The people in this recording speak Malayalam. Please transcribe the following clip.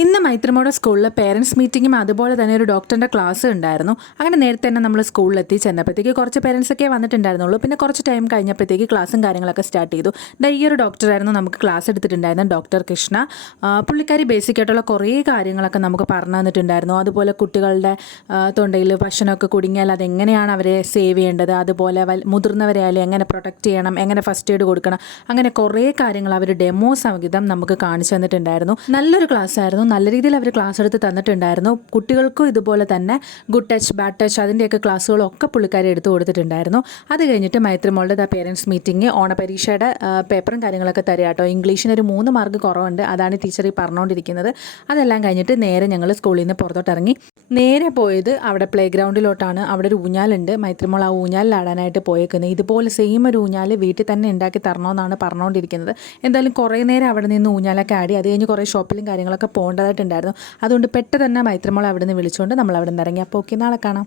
ഇന്ന് മൈത്രിമോടെ സ്കൂളിൽ പേരൻസ് മീറ്റിങ്ങും അതുപോലെ തന്നെ ഒരു ഡോക്ടറിന്റെ ക്ലാസ് ഉണ്ടായിരുന്നു. അങ്ങനെ നേരത്തെ തന്നെ നമ്മൾ സ്കൂളിലെത്തി ചെന്നപ്പോഴത്തേക്ക് കുറച്ച് പേരൻസ് ഒക്കെ വന്നിട്ടുണ്ടായിരുന്നുള്ളൂ. പിന്നെ കുറച്ച് ടൈം കഴിഞ്ഞപ്പോഴത്തേക്ക് ക്ലാസ്സും കാര്യങ്ങളൊക്കെ സ്റ്റാർട്ട് ചെയ്തു. ഈ ഒരു ഡോക്ടറായിരുന്നു നമുക്ക് ക്ലാസ് എടുത്തിട്ടുണ്ടായിരുന്നത് ഡോക്ടർ കൃഷ്ണ. പുള്ളിക്കാരി ബേസിക് ആയിട്ടുള്ള കുറേ കാര്യങ്ങളൊക്കെ നമുക്ക് പറഞ്ഞു തന്നിട്ടുണ്ടായിരുന്നു. അതുപോലെ കുട്ടികളുടെ തൊണ്ടയിൽ ഭക്ഷണമൊക്കെ കുടുങ്ങിയാൽ അതെങ്ങനെയാണ് അവരെ സേവ് ചെയ്യേണ്ടത്? അതുപോലെ മുതിർന്നവരെയായാലും എങ്ങനെ പ്രൊട്ടക്റ്റ് ചെയ്യണം? എങ്ങനെ ഫസ്റ്റ് എയ്ഡ് കൊടുക്കണം? അങ്ങനെ കുറേ കാര്യങ്ങൾ അവർ ഡെമോ സംഗീതം നമുക്ക് കാണിച്ചു തന്നിട്ടുണ്ടായിരുന്നു. നല്ലൊരു ക്ലാസ് ആയിരുന്നു. നല്ല രീതിയിൽ അവർ ക്ലാസ് എടുത്ത് തന്നിട്ടുണ്ടായിരുന്നു. കുട്ടികൾക്കും ഇതുപോലെ തന്നെ ഗുഡ് ടച്ച് ബാഡ് ടച്ച് അതിന്റെയൊക്കെ ക്ലാസ്സുകളൊക്കെ പുള്ളിക്കാരി എടുത്തു കൊടുത്തിട്ടുണ്ടായിരുന്നു. അത് കഴിഞ്ഞിട്ട് മൈത്രിമോളുടെ പേരൻസ് മീറ്റിംഗ് ഓണപരീക്ഷയുടെ പേപ്പറും കാര്യങ്ങളൊക്കെ തരിക കേട്ടോ ഇംഗ്ലീഷിന് ഒരു മൂന്ന് മാർക്ക് കുറവുണ്ട്. അതാണ് ടീച്ചർ ഈ പറഞ്ഞുകൊണ്ടിരിക്കുന്നത് അതെല്ലാം കഴിഞ്ഞിട്ട് നേരെ ഞങ്ങൾ സ്കൂളിൽ നിന്ന് പുറത്തോട്ടിറങ്ങി. നേരെ പോയത് അവിടെ പ്ലേ ഗ്രൗണ്ടിലോട്ടാണ് അവിടെ ഒരു ഊഞ്ഞാലുണ്ട്. മൈത്രിമോൾ ആ ഊഞ്ഞാലിലാടാനായിട്ട് പോയേക്കുന്നത് ഇതുപോലെ സെയിം ഒരു ഊഞ്ഞാൽ വീട്ടിൽ തന്നെ ഉണ്ടാക്കി തരണമെന്നാണ് പറഞ്ഞുകൊണ്ടിരിക്കുന്നത് എന്തായാലും കുറേ നേരം അവിടെ നിന്ന് ഊഞ്ഞാലൊക്കെ ആടി. അത് കഴിഞ്ഞ് കുറേ ഷോപ്പിലും കാര്യങ്ങളൊക്കെ പോകേണ്ടതായിട്ടുണ്ടായിരുന്നു അതുകൊണ്ട് പെട്ടെന്ന് തന്നെ മൈത്രിമോൾ അവിടെ നിന്ന് വിളിച്ചുകൊണ്ട് നമ്മൾ അവിടെ നിന്ന് ഇറങ്ങി. അപ്പോൾ ഓക്കെ നാളെ കാണാം.